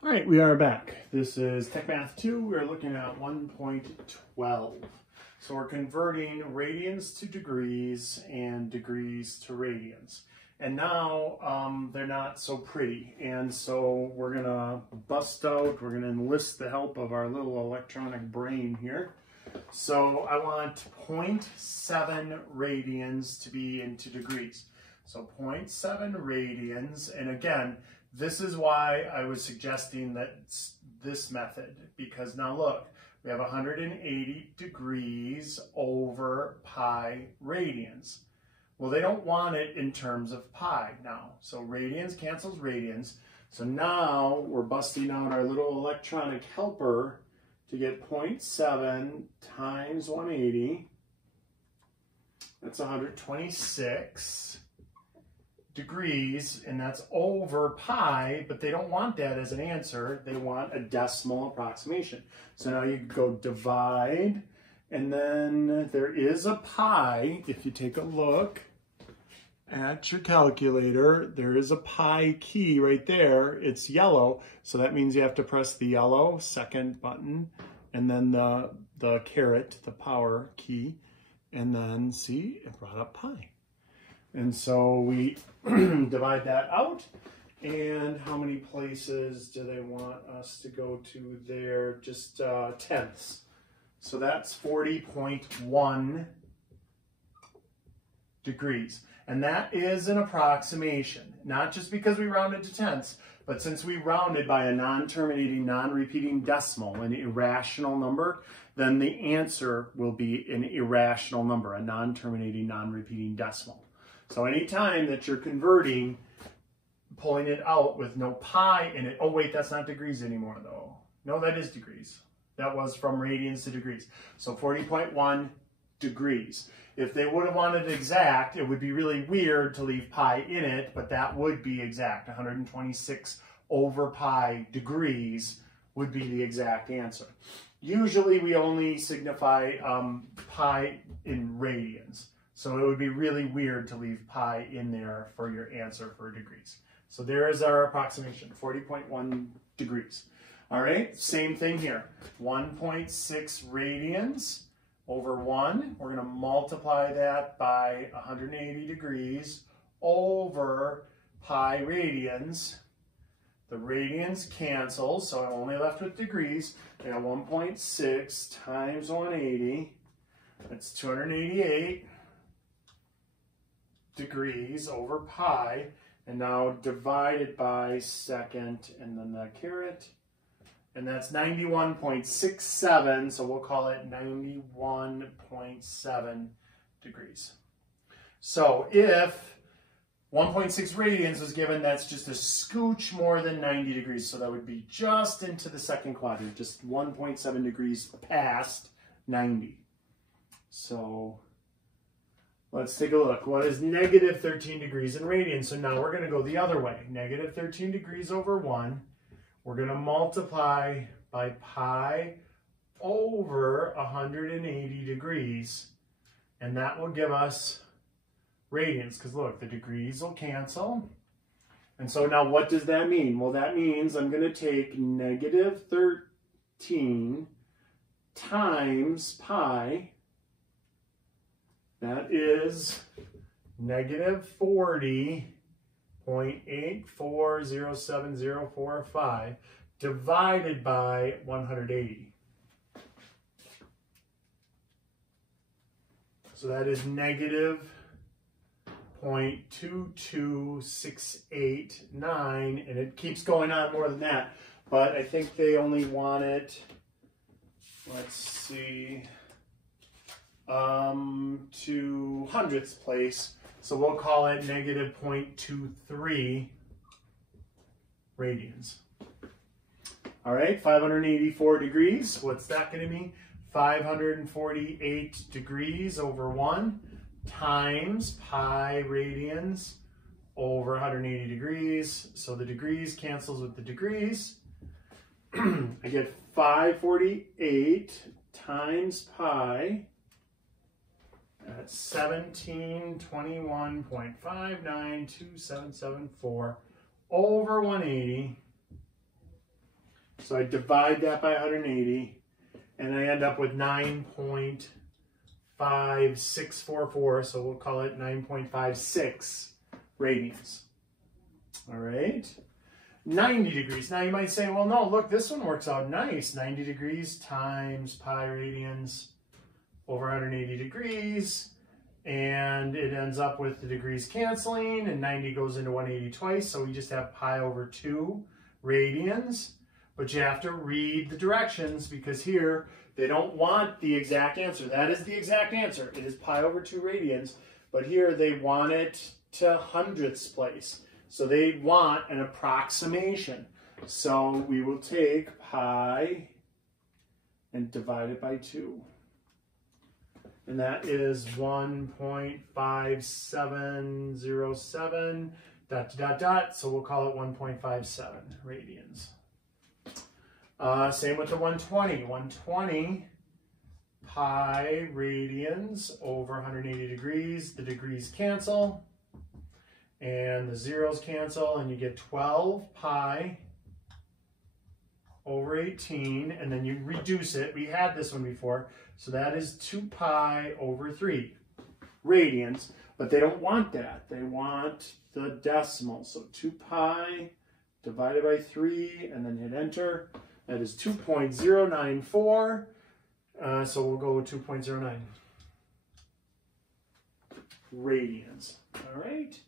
All right, we are back. This is Techmath2. We're looking at 1.12. So we're converting radians to degrees and degrees to radians. And now they're not so pretty. And so we're gonna we're gonna enlist the help of our little electronic brain here. So I want 0.7 radians to be into degrees. So 0.7 radians, and again, this is why I was suggesting that this method, because now look, we have 180 degrees over pi radians. Well, they don't want it in terms of pi now. So radians cancels radians. So now we're busting out our little electronic helper to get 0.7 times 180. That's 126 degrees, and that's over pi, but they don't want that as an answer. They want a decimal approximation. So now you go divide, and then there is a pi. If you take a look at your calculator, there is a pi key right there. It's yellow, so that means you have to press the yellow second button, and then the caret, the power key, and then see, it brought up pi. And so we divide that out. And how many places do they want us to go to there? Just tenths. So that's 40.1 degrees. And that is an approximation, not just because we rounded to tenths, but since we rounded by a non-terminating, non-repeating decimal, an irrational number, then the answer will be an irrational number, a non-terminating, non-repeating decimal. So anytime that you're converting, pulling it out with no pi in it, oh wait, that's not degrees anymore though. No, that is degrees. That was from radians to degrees. So 40.1 degrees. If they would have wanted exact, it would be really weird to leave pi in it, but that would be exact. 126 over pi degrees would be the exact answer. Usually we only signify pi in radians. So it would be really weird to leave pi in there for your answer for degrees. So there is our approximation, 40.1 degrees. All right, same thing here. 1.6 radians over 1. We're going to multiply that by 180 degrees over pi radians. The radians cancel, so I'm only left with degrees. I got 1.6 times 180. That's 288. Degrees over pi, and now divided by second, and then the caret, and that's 91.67, so we'll call it 91.7 degrees. So if 1.6 radians is given, that's just a scooch more than 90 degrees, so that would be just into the second quadrant, just 1.7 degrees past 90. So let's take a look. What is negative 13 degrees in radians? So now we're going to go the other way. Negative 13 degrees over 1. We're going to multiply by pi over 180 degrees. And that will give us radians. Because look, the degrees will cancel. And so now what does that mean? Well, that means I'm going to take negative 13 times pi. That is negative 40.840705 divided by 180. So that is negative 0.22689, and it keeps going on more than that. But I think they only want it, let's see, to hundredths place, so we'll call it negative 0.23 radians. All right, 584 degrees, what's that going to mean? 548 degrees over 1 times pi radians over 180 degrees, so the degrees cancels with the degrees. I get 548 times pi. That's 1721.592774 over 180. So I divide that by 180, and I end up with 9.5644, so we'll call it 9.56 radians. All right. 90 degrees. Now you might say, well, no, look, this one works out nice. 90 degrees times pi radians over 180 degrees. And it ends up with the degrees canceling, and 90 goes into 180 twice. So we just have pi over 2 radians. But you have to read the directions, because here they don't want the exact answer. That is the exact answer. It is pi over 2 radians. But here they want it to hundredths place. So they want an approximation. So we will take pi and divide it by 2. And that is 1.5707 ... So we'll call it 1.57 radians. Same with the 120. 120 pi radians over 180 degrees. The degrees cancel. And the zeros cancel, and you get 12 pi over 18, and then you reduce it. We had this one before, so that is 2 pi over 3 radians, but they don't want that. They want the decimal. So 2 pi divided by 3, and then hit enter. That is 2.094, so we'll go with 2.09 radians. All right.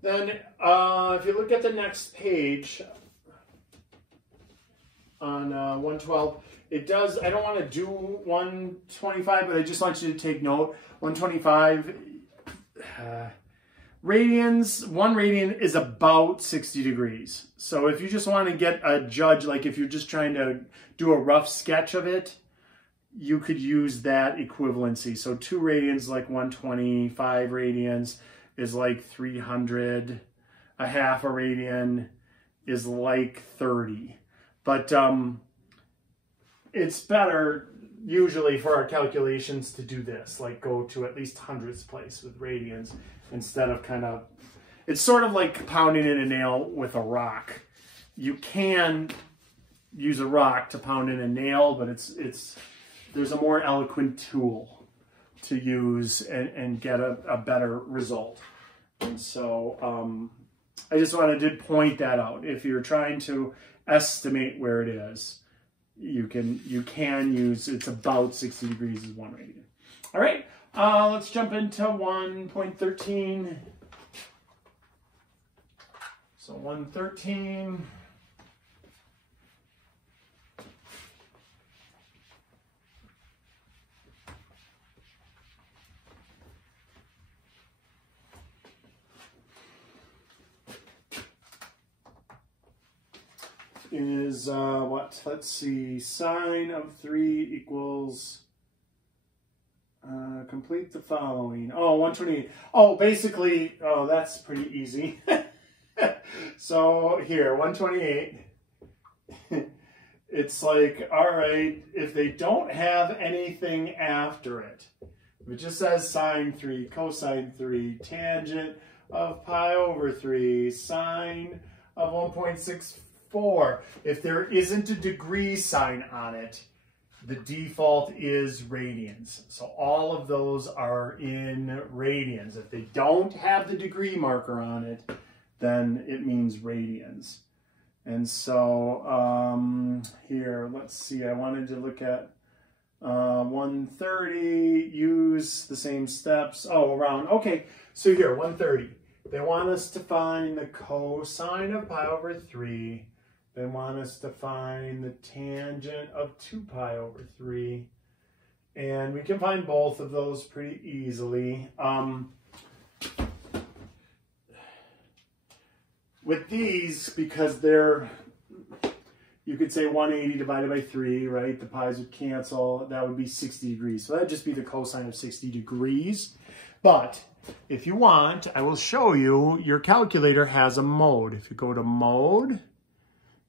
Then, if you look at the next page on 112, it does, I don't want to do 125, but I just want you to take note. 125 radians, 1 radian is about 60 degrees. So if you just want to get a judge, like if you're just trying to do a rough sketch of it, you could use that equivalency. So 2 radians like 125 radians is like 300, a half a radian is like 30. But it's better usually for our calculations to do this, like go to at least hundredths place with radians instead of kind of, it's sort of like pounding in a nail with a rock. You can use a rock to pound in a nail, but there's a more eloquent tool to use and get a better result. And so I just wanted to point that out. If you're trying to estimate where it is, you can use, it's about 60 degrees is 1 radian. All right, let's jump into 1.13. So 1.13. is what? Let's see. Sine of 3 equals, complete the following. Oh, 128. Oh, basically, oh, that's pretty easy. So here, 128. It's like, all right, if they don't have anything after it, if it just says sine 3, cosine 3, tangent of pi over 3, sine of 1.64. If there isn't a degree sign on it, the default is radians. So all of those are in radians. If they don't have the degree marker on it, then it means radians. And so here, let's see, I wanted to look at 130, use the same steps. Oh, around, okay, so here, 130. They want us to find the cosine of pi over 3. They want us to find the tangent of 2 pi over 3. And we can find both of those pretty easily. With these, because they're, you could say 180 divided by 3, right? The pi's would cancel. That would be 60 degrees. So that would just be the cosine of 60 degrees. But if you want, I will show you, your calculator has a mode. If you go to mode,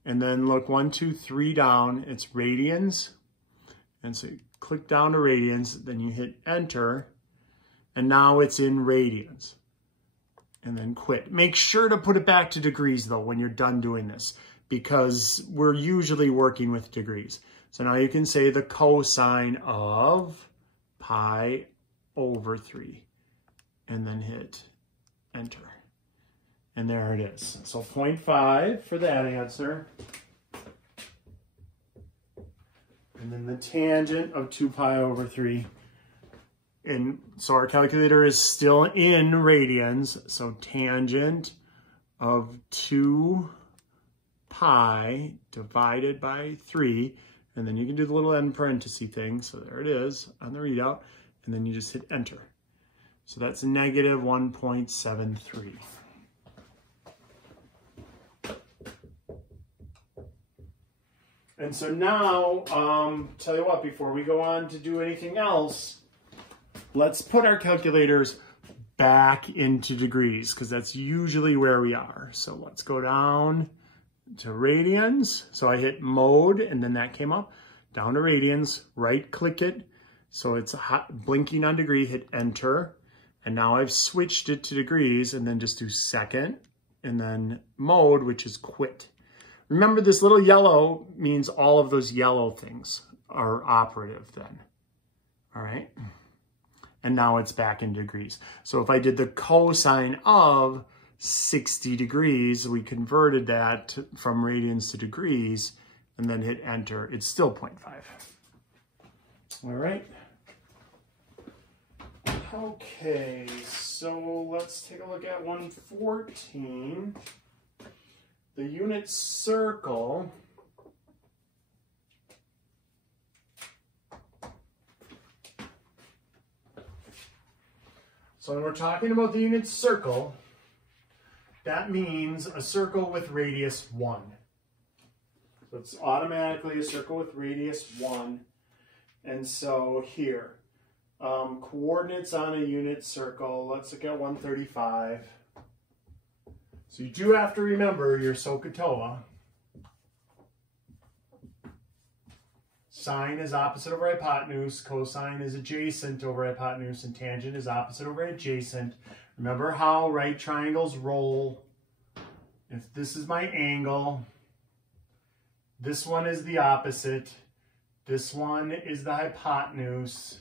and then look 1, 2, 3 down, it's radians. And so you click down to radians, then you hit enter, and now it's in radians. And then quit. Make sure to put it back to degrees though when you're done doing this, because we're usually working with degrees. So now you can say the cosine of pi over 3 and then hit enter. And there it is. So 0.5 for that answer. And then the tangent of 2 pi over 3. And so our calculator is still in radians. So tangent of 2 pi divided by 3. And then you can do the little end parenthesis thing. So there it is on the readout. And then you just hit enter. So that's negative 1.73. And so now, tell you what, before we go on to do anything else, let's put our calculators back into degrees, because that's usually where we are. So let's go down to radians. So I hit mode, and then that came up. Down to radians, right-click it. So it's blinking on degree, hit enter. And now I've switched it to degrees, and then just do second, and then mode, which is quit. Remember, this little yellow means all of those yellow things are operative then. All right. And now it's back in degrees. So if I did the cosine of 60 degrees, we converted that from radians to degrees and then hit enter. It's still 0.5. All right. Okay, so let's take a look at 114. The unit circle so when we're talking about the unit circle, that means a circle with radius 1. So it's automatically a circle with radius 1. And so here, coordinates on a unit circle, let's look at 135. So you do have to remember your SOHCAHTOA. Sine is opposite over hypotenuse, cosine is adjacent over hypotenuse, and tangent is opposite over adjacent. Remember how right triangles roll. If this is my angle, this one is the opposite, this one is the hypotenuse,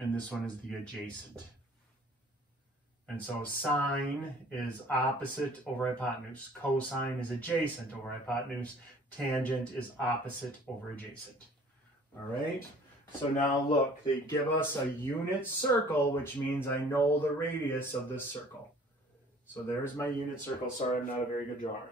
and this one is the adjacent. And so sine is opposite over hypotenuse. Cosine is adjacent over hypotenuse. Tangent is opposite over adjacent. All right? So now look, they give us a unit circle, which means I know the radius of this circle. So there's my unit circle. Sorry, I'm not a very good drawer.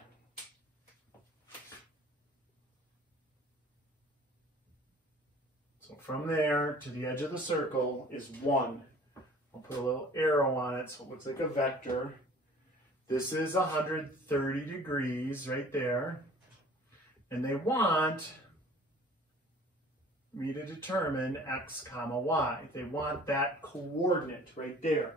So from there to the edge of the circle is 1. I'll put a little arrow on it so it looks like a vector. This is 130 degrees right there. And they want me to determine x comma y. They want that coordinate right there.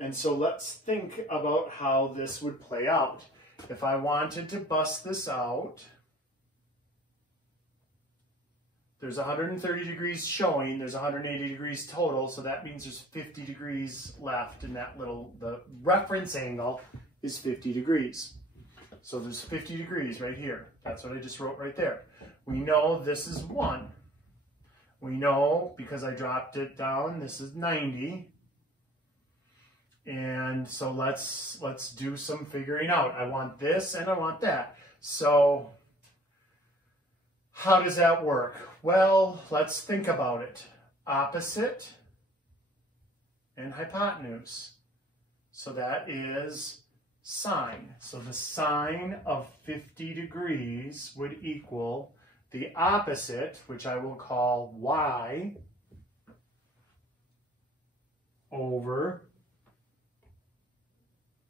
And so let's think about how this would play out. If I wanted to bust this out, there's 130 degrees showing, there's 180 degrees total, so that means there's 50 degrees left in that little, the reference angle is 50 degrees. So there's 50 degrees right here. That's what I just wrote right there. We know this is 1. We know, because I dropped it down, this is 90. And so let's do some figuring out. I want this and I want that. So how does that work? Well, let's think about it. Opposite and hypotenuse. So that is sine. So the sine of 50 degrees would equal the opposite, which I will call y, over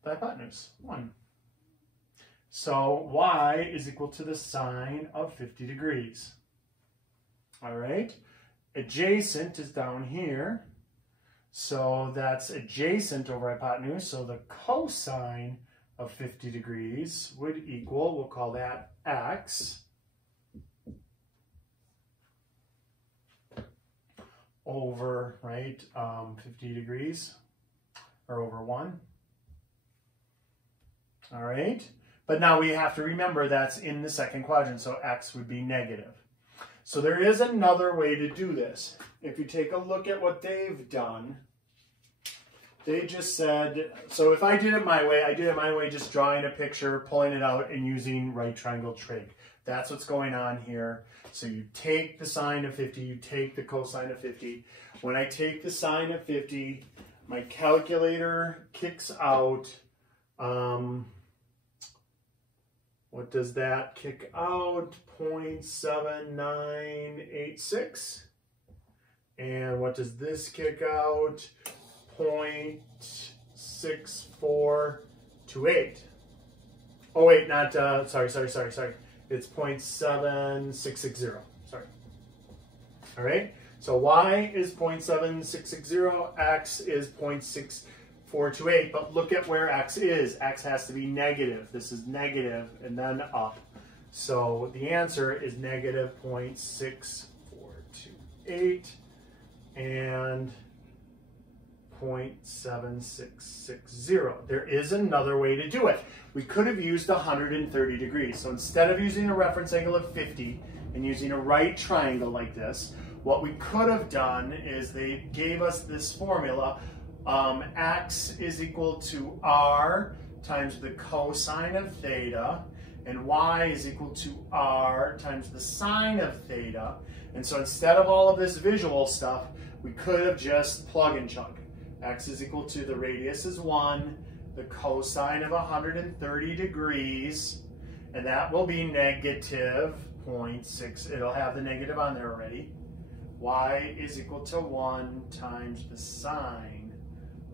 the hypotenuse, 1. So y is equal to the sine of 50 degrees. All right. Adjacent is down here. So that's adjacent over hypotenuse. So the cosine of 50 degrees would equal, we'll call that x, over, right, 50 degrees, or over 1. All right, but now we have to remember that's in the second quadrant, so x would be negative. So there is another way to do this. If you take a look at what they've done, they just said, so if I did it my way, I did it my way just drawing a picture, pulling it out, and using right triangle trig. That's what's going on here. So you take the sine of 50, you take the cosine of 50. When I take the sine of 50, my calculator kicks out, what does that kick out? 0.7986. And what does this kick out? 0.6428. Oh wait, not, sorry. It's 0.7660, sorry. All right, so y is 0.7660, x is 0.6428, but look at where x is. X has to be negative. This is negative and then up. So the answer is negative 0.6428 and 0.7660. There is another way to do it. We could have used 130 degrees. So instead of using a reference angle of 50 and using a right triangle like this, what we could have done is they gave us this formula. X is equal to r times the cosine of theta, and y is equal to r times the sine of theta. And so instead of all of this visual stuff, we could have just plug and chug. X is equal to, the radius is 1, the cosine of 130 degrees, and that will be negative 0.6. It'll have the negative on there already. Y is equal to 1 times the sine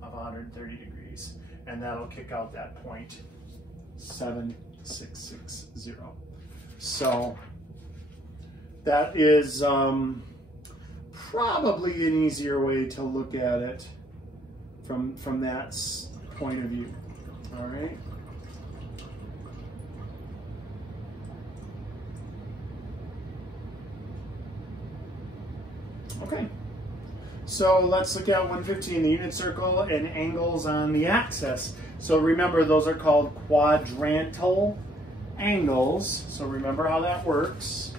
of 130 degrees, and that'll kick out that 0.7660. So that is probably an easier way to look at it from that point of view. All right. Okay. So let's look at 115, the unit circle and angles on the axis. So remember, those are called quadrantal angles. So remember how that works.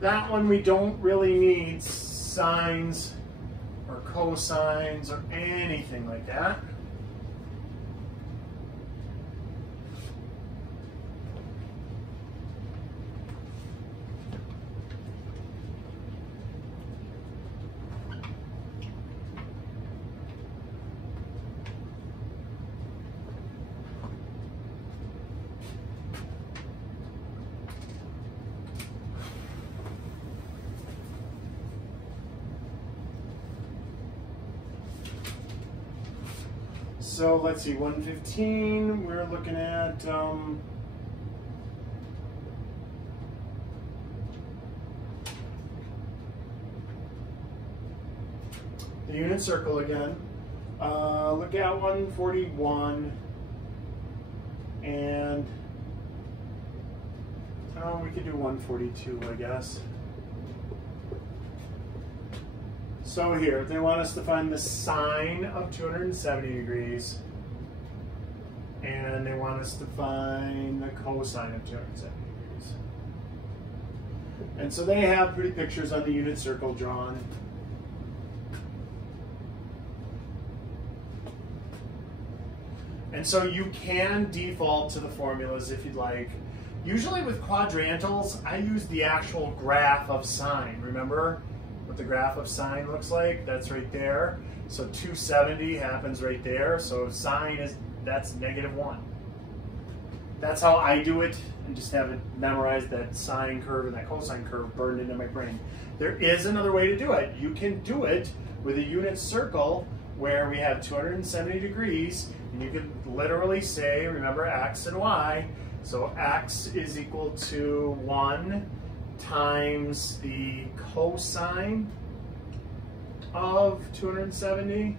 That one we don't really need sines or cosines or anything like that. So let's see, 115, we're looking at the unit circle again. Look at 141, and we could do 142, I guess. So here, they want us to find the sine of 270 degrees, and they want us to find the cosine of 270 degrees. And so they have pretty pictures on the unit circle drawn. And so you can default to the formulas if you'd like. Usually with quadrantals, I use the actual graph of sine. Remember what the graph of sine looks like? That's right there. So 270 happens right there. So sine is, that's -1. That's how I do it, and just have it memorized, that sine curve and that cosine curve burned into my brain. There is another way to do it. You can do it with a unit circle where we have 270 degrees, and you could literally say, remember x and y, so x is equal to 1 times the cosine of 270,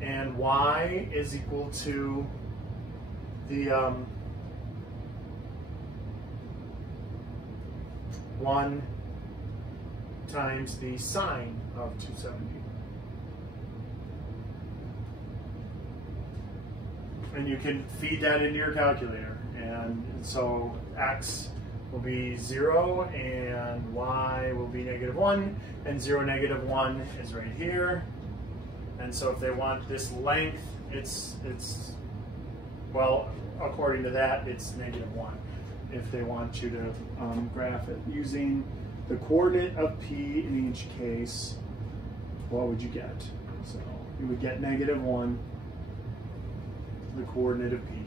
and y is equal to the 1 times the sine of 270. And you can feed that into your calculator. And so x will be 0 and y will be -1, and 0, -1 is right here. And so if they want this length, it's well, according to that, it's -1. If they want you to graph it using the coordinate of p in each case, what would you get? So you would get -1, the coordinate of p.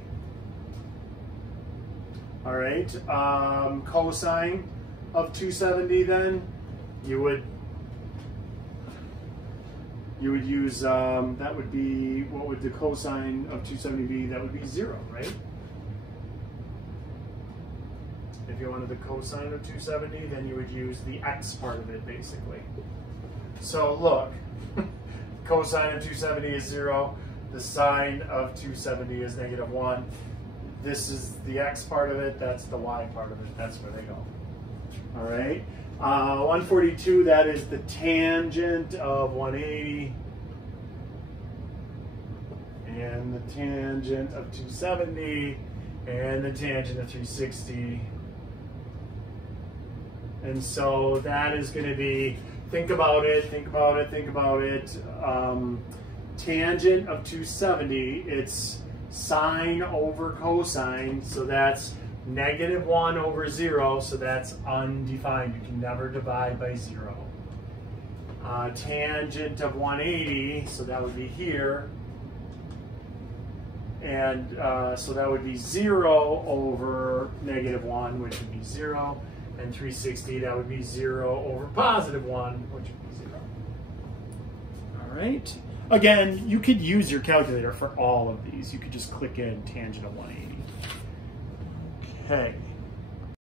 All right, cosine of 270 then, you would use, that would be, what would the cosine of 270 be? That would be 0, right? If you wanted the cosine of 270, then you would use the x part of it, basically. So look, cosine of 270 is 0. The sine of 270 is -1. This is the x part of it. That's the y part of it. That's where they go. All right. 142, that is the tangent of 180. And the tangent of 270. And the tangent of 360. And so that is going to be, think about it. Tangent of 270, it's sine over cosine, so that's -1 over 0, so that's undefined. You can never divide by 0. Tangent of 180, so that would be here, and so that would be 0 over -1, which would be 0, and 360, that would be 0 over +1, which would be 0. All right. Again, you could use your calculator for all of these. You could just click in tangent of 180. Okay.